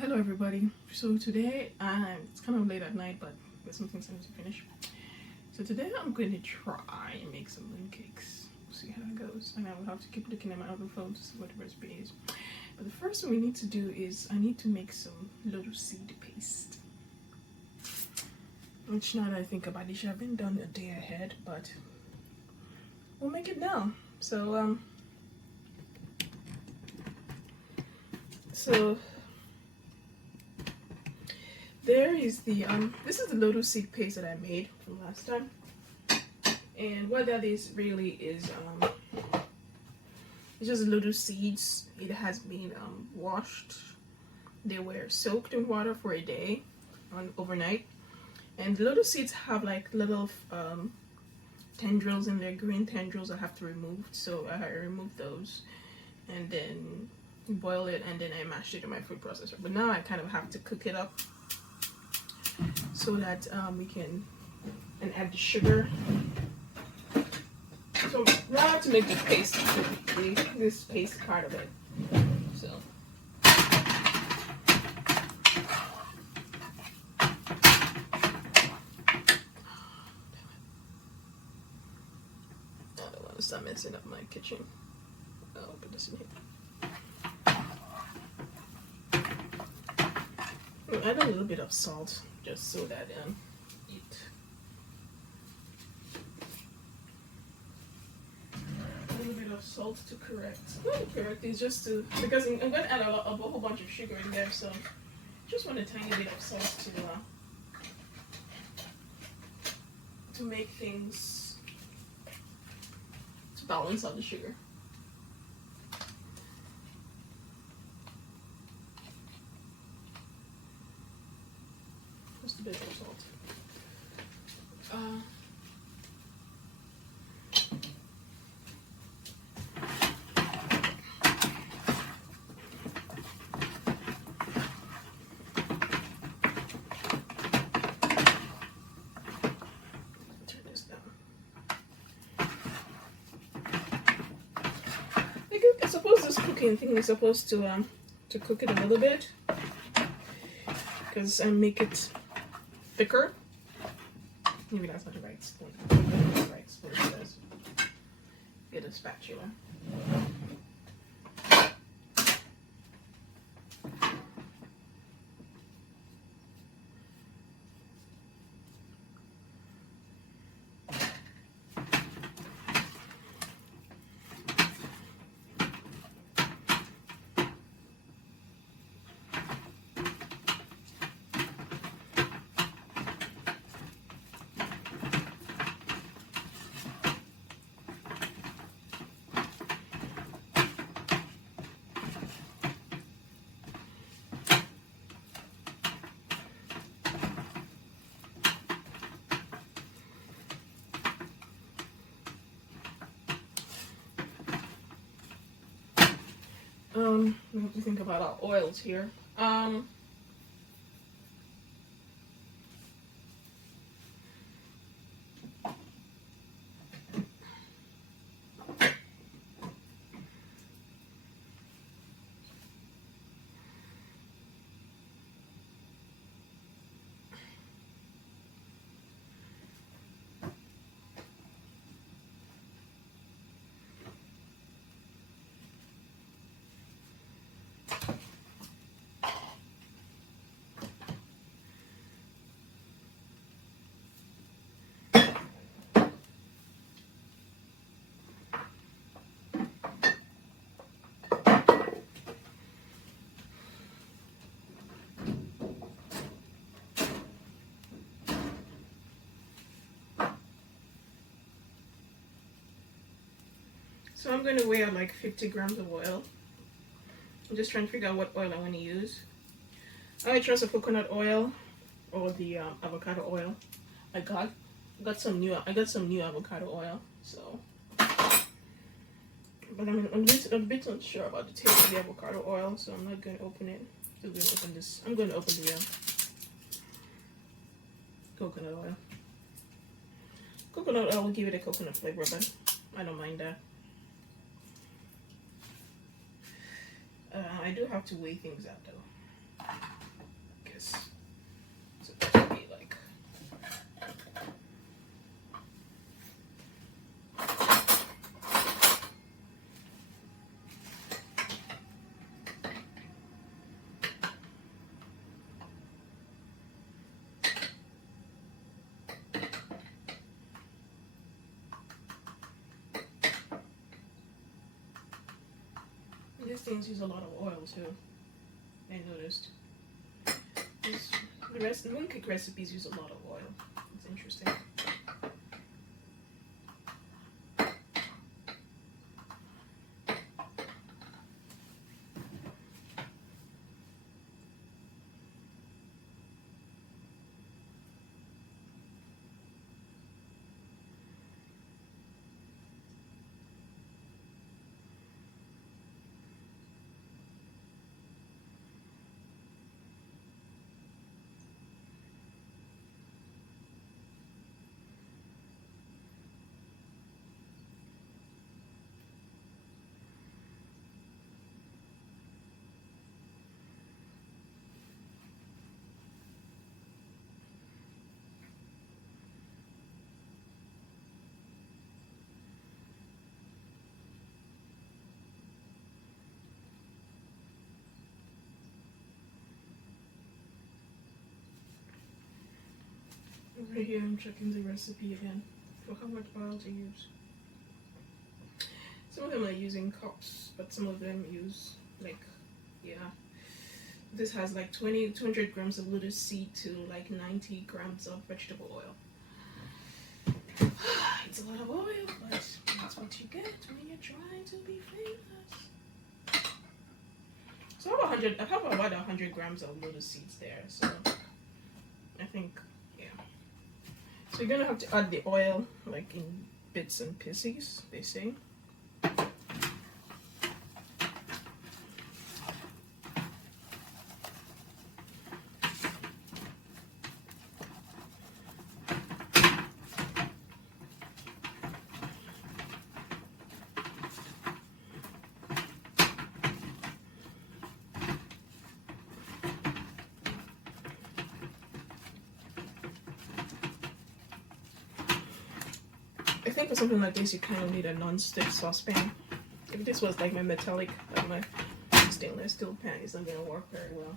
Hello everybody. So today, it's kind of late at night, but there's some things I need to finish. So today I'm going to try and make some mooncakes. We'll see how that goes. And I will have to keep looking at my other phone to see what the recipe is. But the first thing we need to do is I need to make some lotus seed paste. Which, now that I think about it, should have been done a day ahead, but we'll make it now. So there is the this is the lotus seed paste that I made from last time, and what that is really is it's just lotus seeds. It has been washed. They were soaked in water for a day, overnight, and lotus seeds have like little tendrils in there, green tendrils I have to remove. So I removed those, and then boil it, and then I mashed it in my food processor. But now I kind of have to cook it up so that we can add the sugar. So now I have to make the paste, this paste part of it. So I don't want to start messing up my kitchen. I'll put this in here. I'll add a little bit of salt just so that a little bit of salt to correct. Not correct, it's just to, because I'm going to add a whole bunch of sugar in there, so just want a tiny bit of salt to make things, to balance out the sugar. Just a bit of salt. Turn this down. I suppose this cooking thing is supposed to cook it a little bit, because I make it thicker. Maybe that's not the right spoon. The right spoon says. Get a spatula. We have to think about our oils here. So I'm going to weigh out like 50 grams of oil. I'm just trying to figure out what oil I want to use. I trust the coconut oil or the avocado oil. I got some new avocado oil. So, but I'm a bit unsure about the taste of the avocado oil, so I'm not going to open it. I'm going to open this. I'm going to open the coconut oil. Coconut oil will give it a coconut flavor, but I don't mind that. I do have to weigh things out though. Guess it's supposed to be like. These things use a lot of oil too. I noticed. The rest, mooncake recipes use a lot of oil. It's interesting. Over here, I'm checking the recipe again for how much oil to use. Some of them are using cups, but some of them use like, yeah. This has like 200 grams of lotus seed to like 90 grams of vegetable oil. It's a lot of oil, but that's what you get when you're trying to be famous. So I have about 100 grams of lotus seeds there, so I think, yeah. So you're gonna have to add the oil like in bits and pieces, they say. I think for something like this, you kind of need a non-stick saucepan. If this was like my metallic, like my stainless steel pan, it's not gonna work very well.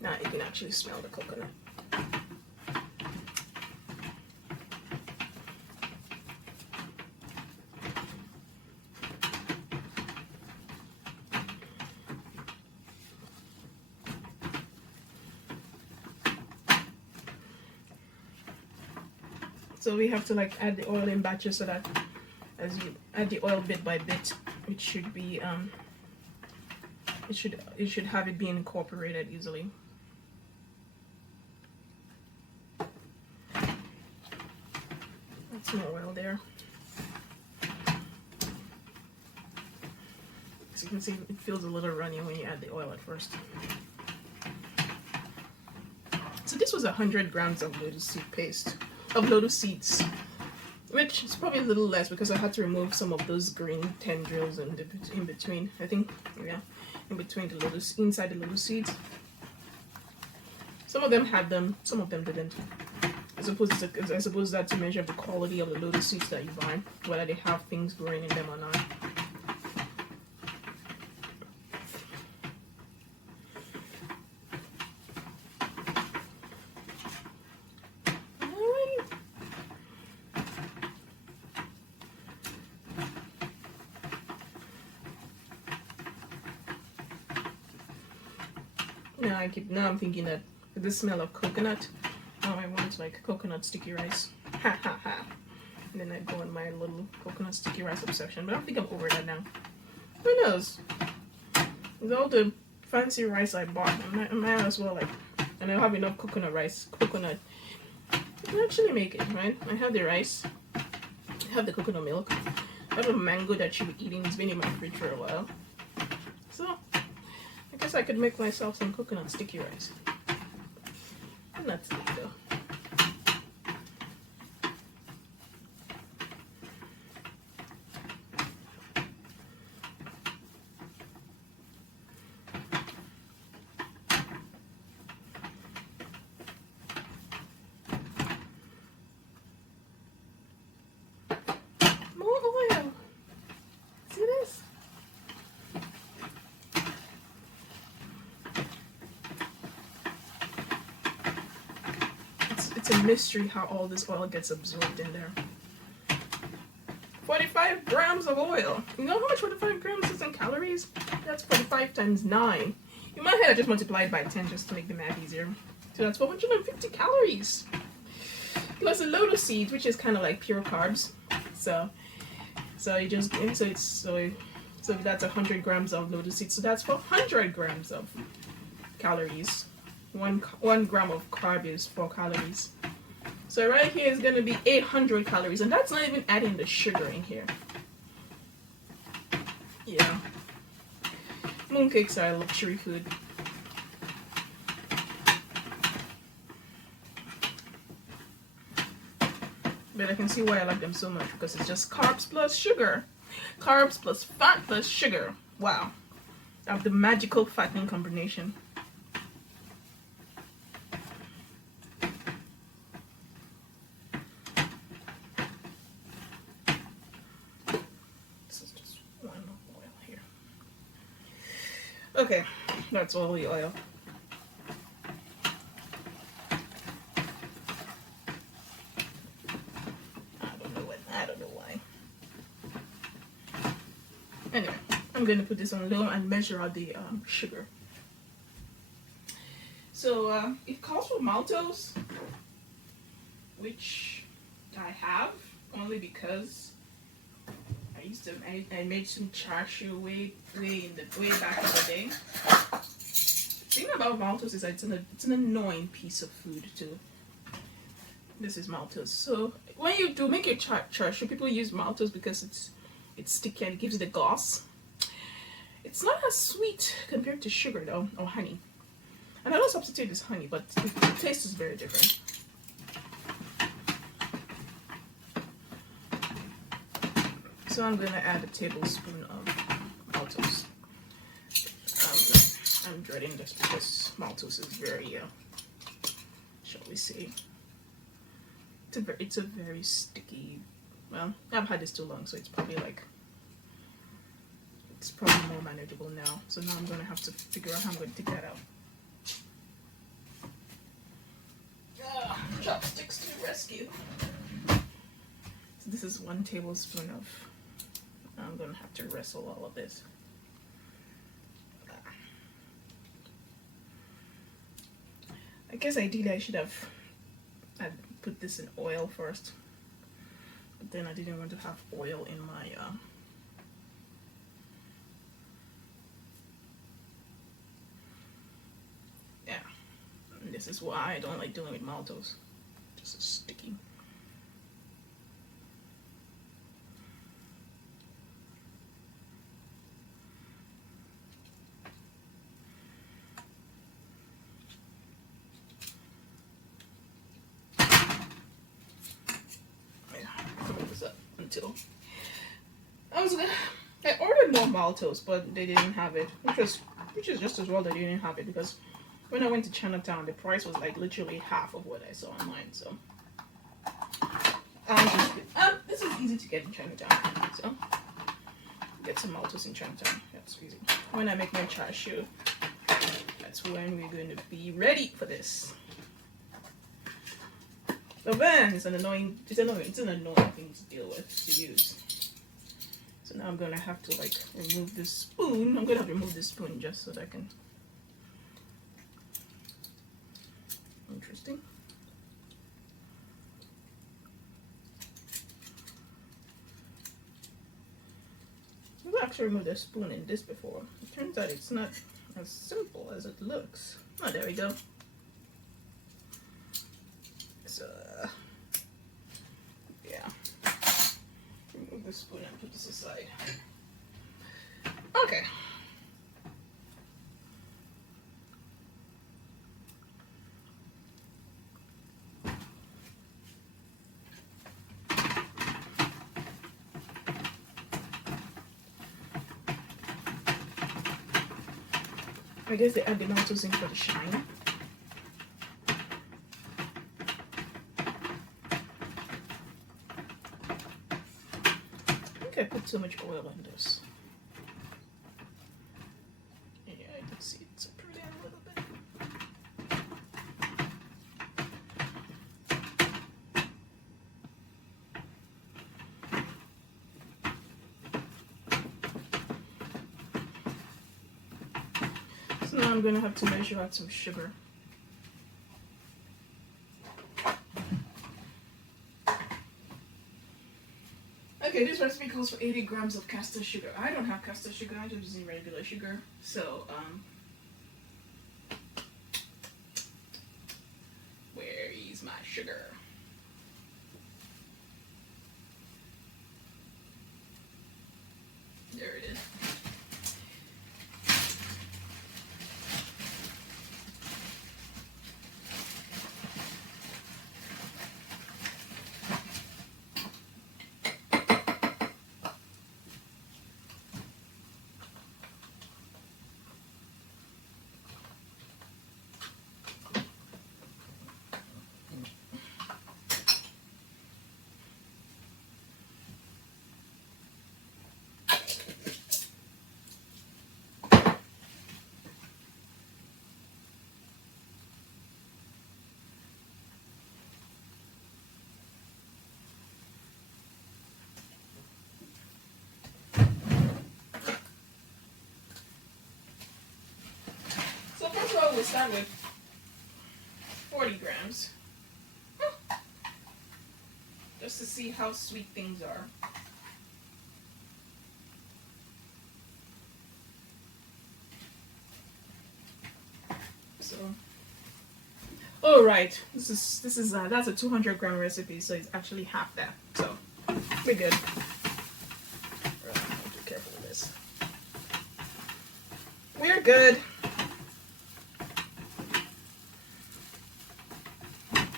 Now you can actually smell the coconut. So we have to like add the oil in batches so that as you add the oil bit by bit, it should be it should have it being incorporated easily. That's more oil there. As you can see, it feels a little runny when you add the oil at first. So this was 100 grams of lotus seed paste, of lotus seeds, which is probably a little less because I had to remove some of those green tendrils in between. I think, yeah, in between the lotus, inside the lotus seeds. Some of them had them, some of them didn't. I suppose that's a measure of the quality of the lotus seeds that you buy, whether they have things growing in them or not. Now I'm thinking that with the smell of coconut, I want like coconut sticky rice. Ha ha ha. And then I go on my little coconut sticky rice obsession. But I think I'm over that now. Who knows? With all the fancy rice I bought, I might as well like, and I have enough coconut rice, coconut. I actually make it, right? I have the rice, I have the coconut milk, I have a mango that you've eating. It's been in my fridge for a while. So, I guess I could make myself some coconut sticky rice. Not sticky though. It's a mystery how all this oil gets absorbed in there. 45 grams of oil. You know how much 45 grams is in calories? That's 45 times 9. In my head, I just multiplied by 10 just to make the math easier. So that's 450 calories. Plus the lotus seeds, which is kind of like pure carbs. So that's 100 grams of lotus seeds. So that's 400 grams of calories. One gram of carb is 4 calories. So right here is going to be 800 calories, and that's not even adding the sugar in here. Yeah. Mooncakes are a luxury food. But I can see why I like them so much, because it's just carbs plus sugar. Carbs plus fat plus sugar. Wow. I have the magical fattening combination. Okay, that's all the oil. I don't know why. Anyway, I'm going to put this on low and measure out the sugar. So it calls for maltose, which I have only because I made some chashu way back in the day. The thing about maltose is that it's an annoying piece of food too. This is maltose. So when you do make your chashu, people use maltose because it's sticky and it gives you the gloss. It's not as sweet compared to sugar though, or honey. Another substitute is honey, but the taste is very different. So I'm going to add a tablespoon of maltose. I'm dreading this because maltose is very, shall we say, it's a very sticky, well, I've had this too long, so it's probably more manageable now. So now I'm going to have to figure out how I'm going to take that out. Chopsticks to the rescue. So this is 1 tablespoon of, I'm going to have to wrestle all of this. I guess ideally I should have put this in oil first, but then I didn't want to have oil in my yeah, and this is why I don't like dealing with maltose. This is sticky. Until I ordered more maltose, but they didn't have it, which is just as well that they didn't have it, because when I went to Chinatown, the price was like literally half of what I saw online. So this is easy to get in Chinatown, so get some maltose in Chinatown. That's easy. When I make my chashu, that's when we're going to be ready for this. So then it's an annoying thing to deal with, to use. So now I'm gonna have to remove this spoon. I'm gonna have to remove this spoon just so that I can. Interesting. I've actually removed the spoon in this before. It turns out it's not as simple as it looks. Oh, there we go. So the spoon and put this aside. Okay. I guess they add the lotus in for the shine. I think I put too much oil in this. Yeah, I can see it's pretty a little bit. So now I'm gonna have to measure out some sugar. Okay, this recipe calls for 80 grams of caster sugar. I don't have caster sugar, I'm just using regular sugar. So, where is my sugar? There it is. So first of all, we'll start with 40 grams. Just to see how sweet things are. So, all right, this is that's a 200 gram recipe, so it's actually half that. So we're good. I'm be careful with this. We're good.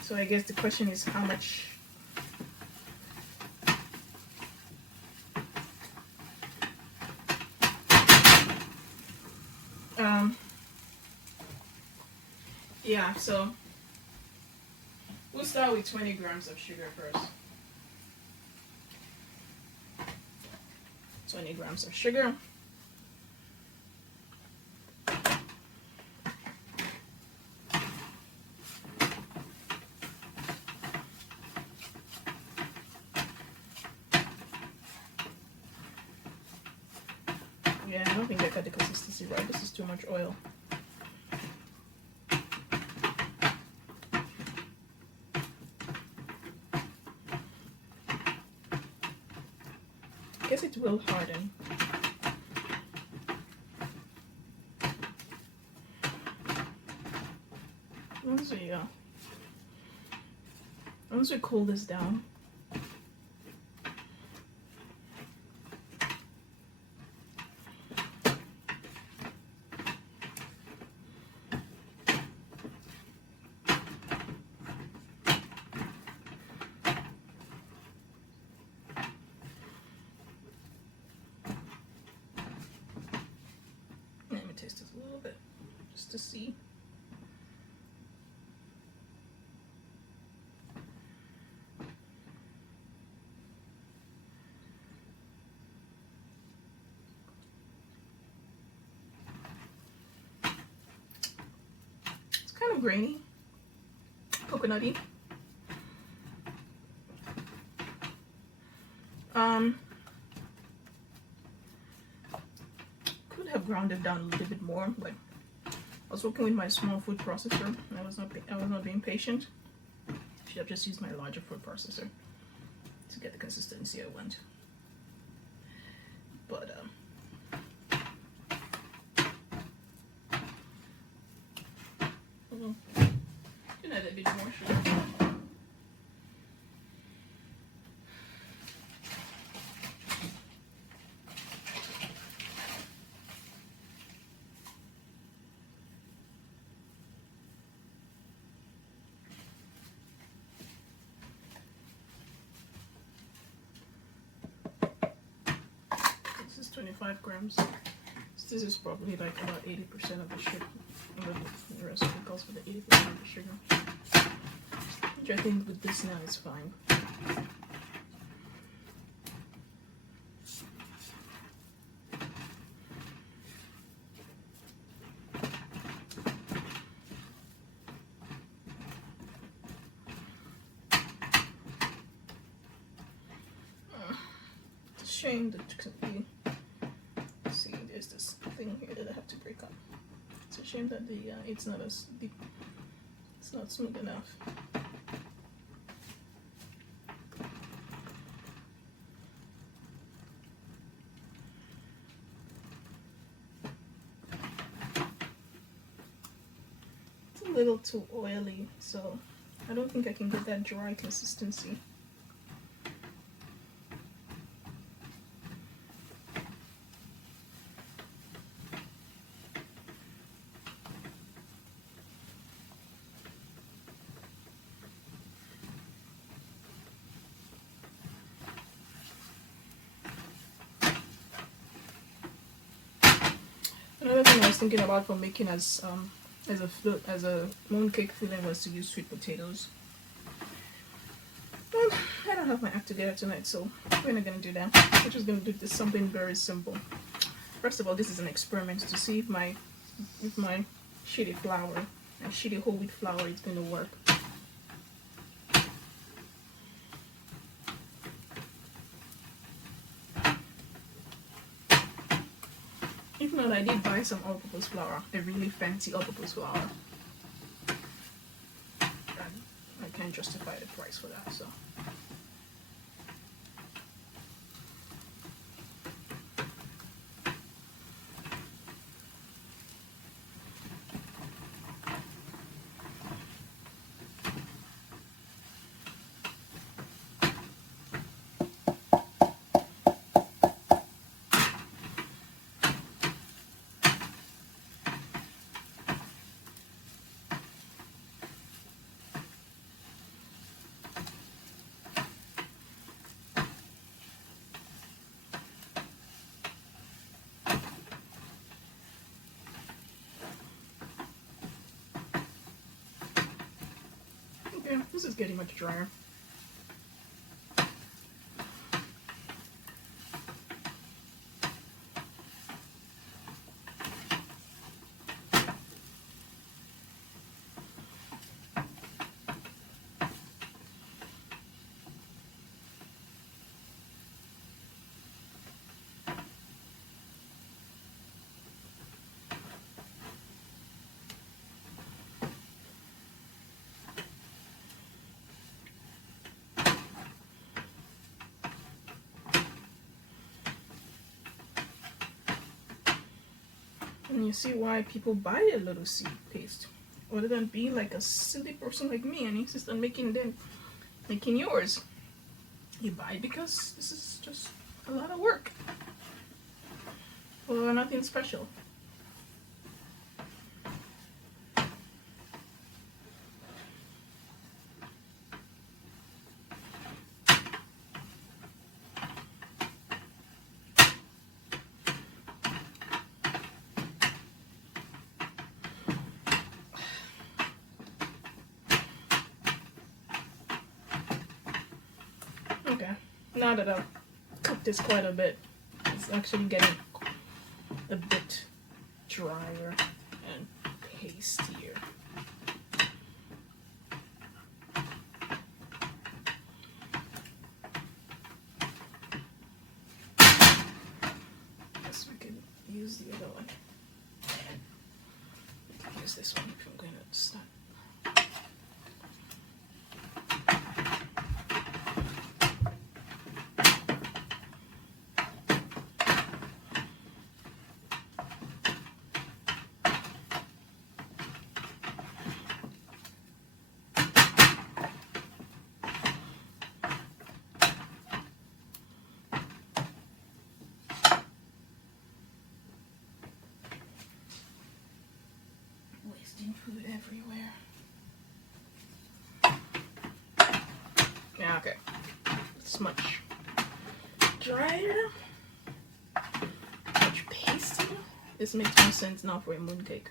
So I guess the question is how much. Yeah, so we'll start with 20 grams of sugar first. 20 grams of sugar. Yeah, I don't think I got the consistency right. This is too much oil. I guess it will harden. Once we cool this down, let me taste this a little bit just to see. Kind of grainy, coconutty. Could have ground it down a little bit more, but I was working with my small food processor. And I was not being patient. Should have just used my larger food processor to get the consistency I want. But can add a bit more sugar. 5 grams. So this is probably like about 80% of the sugar. The rest calls for the 80% of the sugar. Which I think with this now is fine. Shame that the see there's this thing here that I have to break up. It's a shame that the it's not as deep, it's not smooth enough. It's a little too oily, so I don't think I can get that dry consistency. Another thing I was thinking about for making as a mooncake filling was to use sweet potatoes. Well, I don't have my act together tonight, so we're not gonna do that. We're just gonna do this something very simple. First of all, this is an experiment to see if my shitty flour and shitty whole wheat flour is gonna work. If not, I did buy some all-purpose flour, a really fancy all-purpose flour. And I can't justify the price for that, so. Yeah, this is getting much drier. And you see why people buy a lotus seed paste, rather than be like a silly person like me and insist on making yours. You buy it because this is just a lot of work for nothing special. Okay, now that I've cooked this quite a bit, it's actually getting a bit drier and pastier. Guess we can use the other one. Use this one if I'm going to start. Wasting food everywhere. Yeah, okay. It's much drier. This makes more sense now for a mooncake.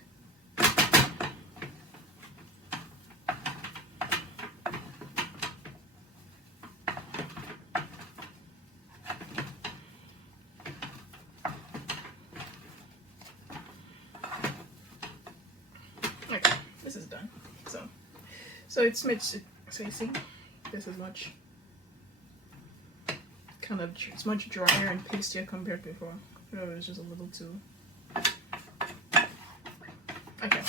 Okay, this is done. So it's much. So you see, this is much kind of, it's much drier and pastier compared to before. It was just a little too. Okay,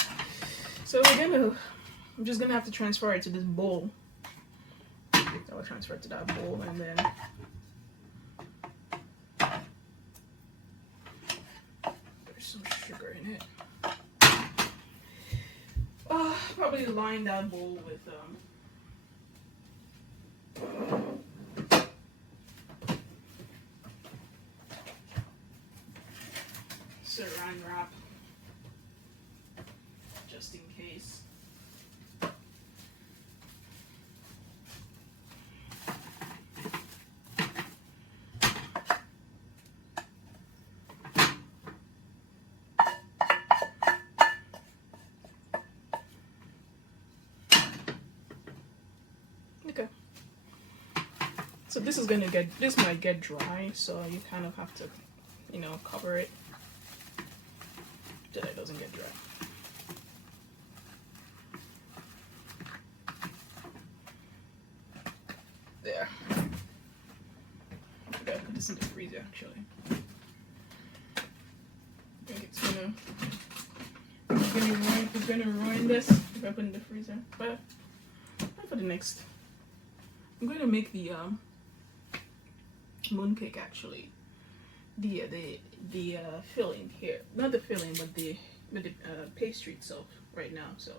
so I'm just gonna have to transfer it to this bowl. I'll transfer it to that bowl, and then there's some sugar in it. Probably line that bowl with saran wrap, just in case. Okay. So this might get dry, so you kind of have to, cover it so that it doesn't get dry. There. I gotta put this in the freezer actually. I think it's gonna ruin this if I put it in the freezer. But for the next, I'm going to make the mooncake actually. The filling here, not the filling, but the pastry itself right now. So